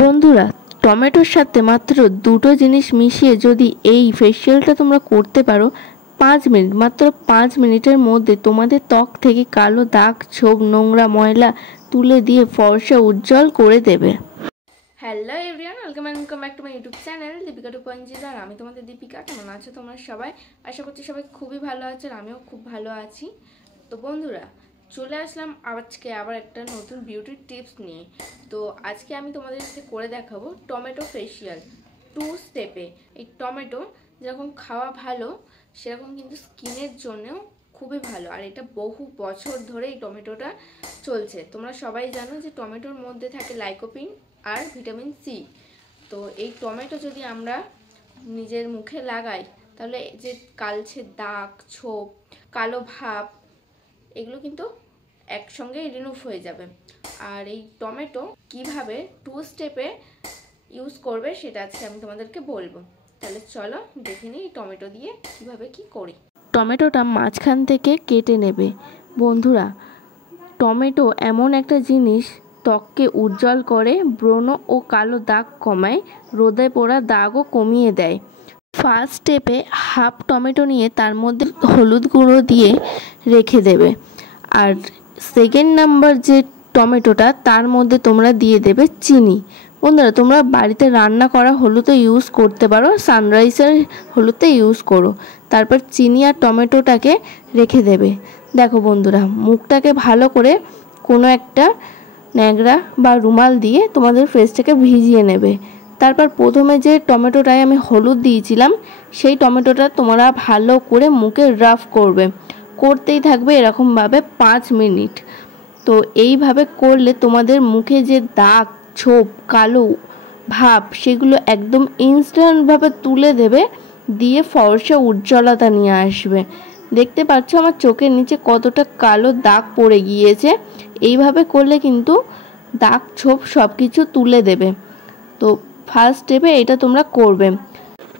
বন্ধুরা, টমেটোর সাথে মাত্র দুটো জিনিস মিশিয়ে যদি এই ফেসিয়ালটা তোমরা করতে পারো 5 মিনিট, মাত্র 5 মিনিটের মধ্যে তোমাদের ত্বক থেকে কালো দাগ, ছোপ, নোংরা, ময়লা তুলে দিয়ে ফর্সা উজ্জ্বল করে দেবে। Hello everyone, welcome back to my YouTube channel Deepika 2.0। আর আমি তোমাদের দীপিকা। কেমন আছো তোমরা সবাই? আশা করছি সবাই খুবই ভালো আছো, আর আমিও খুব ভালো আছি। তো বন্ধুরা, চলে আসলাম আজকে আবার একটা নতুন বিউটি টিপস নিয়ে। তো আজকে আমি তোমাদের সাথে করে দেখাবো টমেটো ফেসিয়াল 2 স্টেপে। এই টমেটো যেরকম খাওয়া ভালো, সেরকম কিন্তু স্কিনের জন্যও খুবই ভালো। আর এটা বহু বছর ধরে এই টমেটোটা চলছে। তোমরা সবাই জানো যে টমেটোর মধ্যে থাকে লাইকোপিন আর ভিটামিন সি। তো এই টমেটো যদি আমরা নিজের মুখে লাগাই, তাহলে যে কালচে দাগ, ছোপ, কালো ভাব, এগুলো কিন্তু একসঙ্গে রিমুভ হয়ে যাবে। আর এই টমেটো কিভাবে 2 স্টেপে ইউজ করবে সেটা আজকে আমি তোমাদেরকে বলবো। তাহলে চলো দেখে নিই টমেটো দিয়ে কিভাবে কি করি। টমেটোটা মাঝখান থেকে কেটে নেবে। বন্ধুরা, টমেটো এমন একটা জিনিস, ত্বককে উজ্জ্বল করে, ব্রণ ও কালো দাগ কমায়, রোদে পোড়া দাগও কমিয়ে দেয়। ফার্স্ট স্টেপে হাফ টমেটো নিয়ে তার মধ্যে হলুদ গুঁড়ো দিয়ে রেখে দেবে। আর সেকেন্ড নাম্বার যে টমেটোটা, তার মধ্যে তোমরা দিয়ে দেবে চিনি। বন্ধুরা, তোমরা বাড়িতে রান্না করা হলুদও ইউজ করতে পারো, সানরাইজের হলুদটা ইউজ করো। তারপর চিনি আর টমেটোটাকে রেখে দেবে। দেখো বন্ধুরা, মুখটাকে ভালো করে কোনো একটা ন্যাকড়া বা রুমাল দিয়ে তোমাদের ফেসটাকে ভিজিয়ে নেবে। তারপর প্রথমে যে টমেটোটায় আমি হলুদ দিয়েছিলাম, সেই টমেটোটা তোমরা ভালো করে মুখে রাফ করতেই থাকবে এরকমভাবে 5 মিনিট। তো এইভাবে করলে তোমাদের মুখে যে দাগ, ছোপ, কালো ভাব, সেগুলো একদম ইনস্ট্যান্টভাবে তুলে দেবে, দিয়ে ফর্সা উজ্জ্বলতা নিয়ে আসবে। দেখতে পাচ্ছ আমার চোখের নিচে কতটা কালো দাগ পড়ে গিয়েছে। এইভাবে করলে কিন্তু দাগ, ছোপ সব কিছু তুলে দেবে। তো ফার্স্ট স্টেপে এটা তোমরা করবে।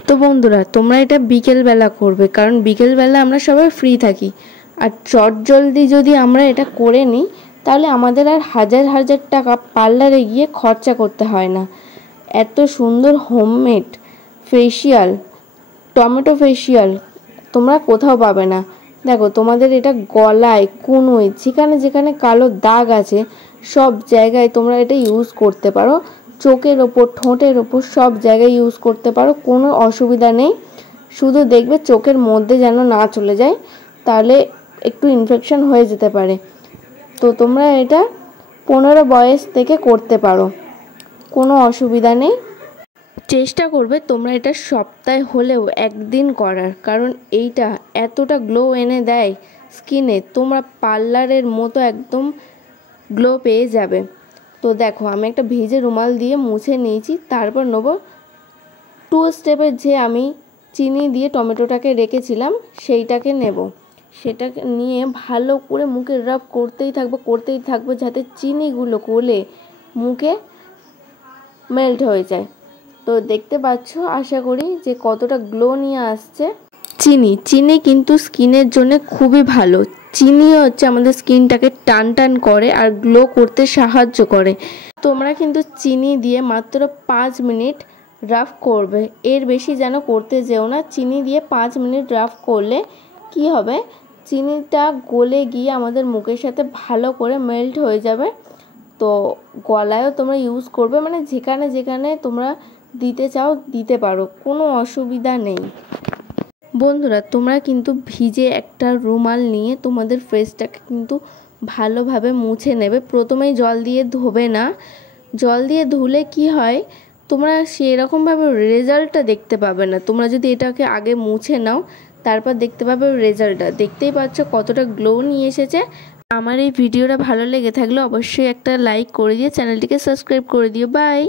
তো বন্ধুরা, তোমরা এটা বিকেলবেলা করবে, কারণ বিকেলবেলা আমরা সবাই ফ্রি থাকি। আর চটজলদি যদি আমরা এটা করে নিই, তাহলে আমাদের আর হাজার হাজার টাকা পার্লারে গিয়ে খরচা করতে হয় না। এত সুন্দর হোমমেড ফেসিয়াল, টমেটো ফেসিয়াল তোমরা কোথাও পাবে না। দেখো, তোমাদের এটা গলায়, কোনোই যেখানে যেখানে কালো দাগ আছে, সব জায়গায় তোমরা এটা ইউজ করতে পারো। চোখের ওপর, ঠোঁটের ওপর, সব জায়গায় ইউজ করতে পারো, কোনো অসুবিধা নেই। শুধু দেখবে চোখের মধ্যে যেন না চলে যায়, তাহলে একটু ইনফেকশন হয়ে যেতে পারে। তো তোমরা এটা 15 বয়স থেকে করতে পারো, কোনো অসুবিধা নেই। চেষ্টা করবে তোমরা এটা সপ্তাহে হলেও একদিন করার, কারণ এইটা এতটা গ্লো এনে দেয় স্কিনে, তোমরা পার্লারের মতো একদম গ্লো পেয়ে যাবে। তো দেখো, আমি একটা ভিজে রুমাল দিয়ে মুছে নিয়েছি। তারপর নেব 2 স্টেপের যে আমি চিনি দিয়ে টমেটোটাকে রেখেছিলাম, সেইটাকে নেব। সেটাকে নিয়ে ভালো করে মুখে রাব করতেই থাকবো যাতে চিনিগুলো গলে মুখে মেল্ট হয়ে যায়। তো দেখতে পাচ্ছ আশা করি যে কতটা গ্লো নিয়ে আসছে। চিনি কিন্তু স্কিনের জন্য খুবই ভালো। চিনি হচ্ছে আমাদের স্কিনটাকে টান টান করে আর গ্লো করতে সাহায্য করে। তোমরা কিন্তু চিনি দিয়ে মাত্র 5 মিনিট রাফ করবে, এর বেশি যেন করতে যেও না। চিনি দিয়ে 5 মিনিট রাফ করলে কি হবে, চিনিটা গলে গিয়ে আমাদের মুখের সাথে ভালো করে মেল্ট হয়ে যাবে। তো গলায়ও তোমরা ইউজ করবে, মানে যেখানে যেখানে তোমরা দিতে চাও দিতে পারো, কোনো অসুবিধা নেই। বন্ধুরা, তোমরা কিন্তু ভিজে একটা রুমাল নিয়ে তোমাদের ফেসটাকে কিন্তু ভালোভাবে মুছে নেবে। প্রথমেই জল দিয়ে ধোবে না। জল দিয়ে ধুলে কি হয়, তোমরা সেরকমভাবে রেজাল্টটা দেখতে পাবে না। তোমরা যদি এটাকে আগে মুছে নাও, তারপর দেখতে পাবে রেজাল্টটা। দেখতেই পাচ্ছ কতটা গ্লো নিয়ে এসেছে। আমার এই ভিডিওটা ভালো লেগে থাকলে অবশ্যই একটা লাইক করে দিয়ে চ্যানেলটিকে সাবস্ক্রাইব করে দিও। বাই।